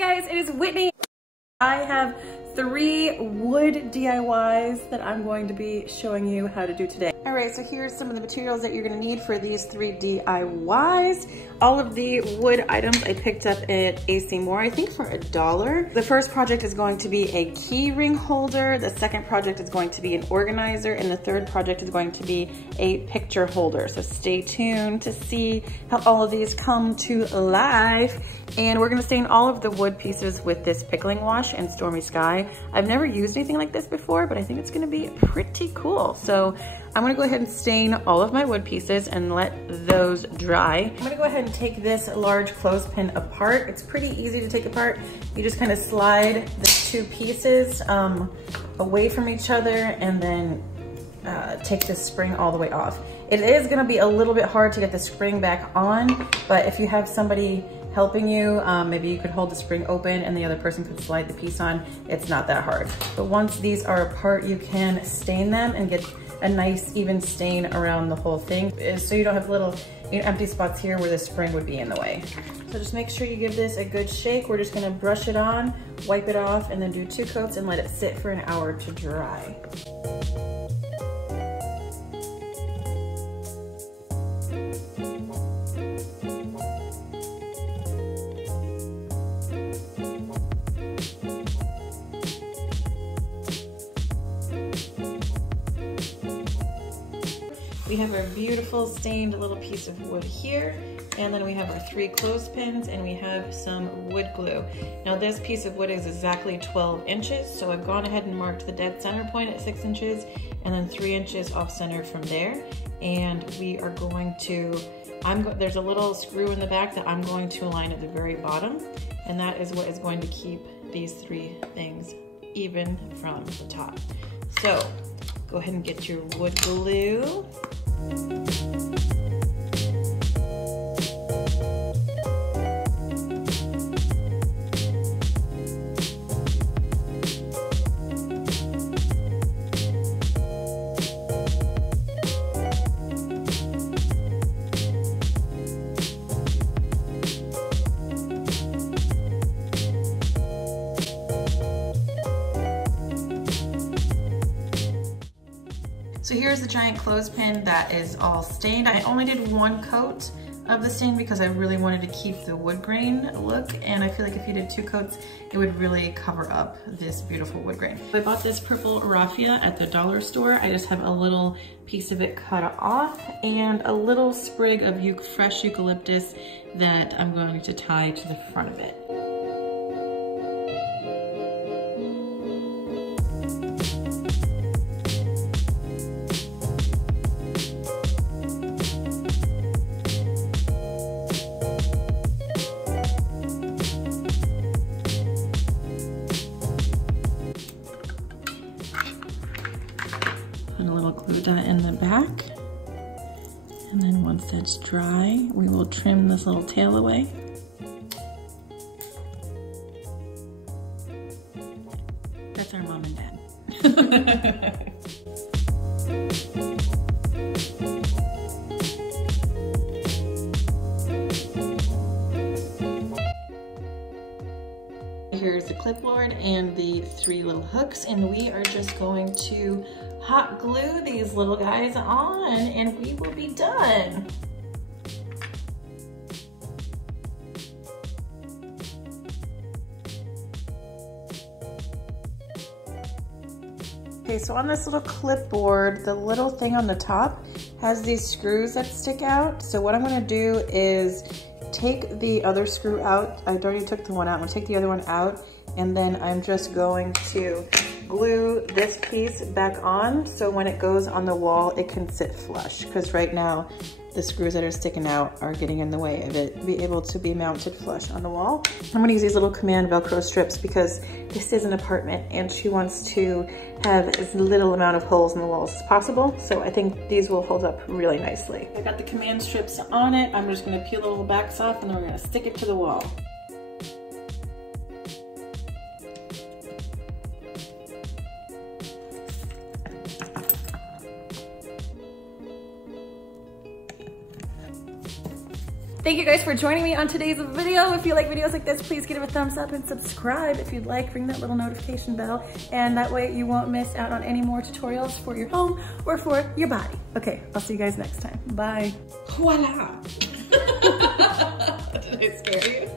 guys, it is Whitney. I have 3 wood DIYs that I'm going to be showing you how to do today. All right, so here's some of the materials that you're gonna need for these 3 DIYs. All of the wood items I picked up at AC Moore, I think for $1. The first project is going to be a key ring holder. The second project is going to be an organizer. And the third project is going to be a picture holder. So stay tuned to see how all of these come to life. And we're gonna stain all of the wood pieces with this pickling wash in Stormy Sky. I've never used anything like this before, but I think it's gonna be pretty cool. So I'm gonna go ahead and stain all of my wood pieces and let those dry. I'm gonna go ahead and take this large clothespin apart. It's pretty easy to take apart. You just kind of slide the 2 pieces away from each other and then take the spring all the way off. It is gonna be a little bit hard to get the spring back on, but if you have somebody helping you, maybe you could hold the spring open and the other person could slide the piece on. It's not that hard. But once these are apart, you can stain them and get a nice even stain around the whole thing, so you don't have little empty spots here where the spring would be in the way. So just make sure you give this a good shake. We're just gonna brush it on, wipe it off, and then do 2 coats and let it sit for an hour to dry. We have our beautiful stained little piece of wood here, and then we have our 3 clothespins, and we have some wood glue. Now this piece of wood is exactly 12 inches, so I've gone ahead and marked the dead center point at 6 inches, and then 3 inches off center from there. And we are going to, there's a little screw in the back that I'm going to align at the very bottom, and that is what is going to keep these 3 things even from the top. So go ahead and get your wood glue. So here's the giant clothespin that is all stained. I only did 1 coat of the stain because I really wanted to keep the wood grain look, and I feel like if you did 2 coats, it would really cover up this beautiful wood grain. I bought this purple raffia at the dollar store. I just have a little piece of it cut off and a little sprig of fresh eucalyptus that I'm going to tie to the front of it. Put a little glue dot in the back, and then once that's dry, we will trim this little tail away. That's our mom and dad. Here's the clipboard and the 3 little hooks, and we are just going to hot glue these little guys on and we will be done. Okay, so on this little clipboard, the little thing on the top has these screws that stick out. So what I'm gonna do is take the other screw out. I already took the one out. I'm gonna take the other one out, and then I'm just going to glue this piece back on so when it goes on the wall, it can sit flush, because right now the screws that are sticking out are getting in the way of it be able to be mounted flush on the wall. I'm gonna use these little command Velcro strips because this is an apartment and she wants to have as little amount of holes in the walls as possible. So I think these will hold up really nicely. I got the command strips on it. I'm just gonna peel the little backs off and then we're gonna stick it to the wall. Thank you guys for joining me on today's video. If you like videos like this, please give it a thumbs up and subscribe if you'd like. Ring that little notification bell, and that way you won't miss out on any more tutorials for your home or for your body. Okay, I'll see you guys next time. Bye. Voila. Did I scare you?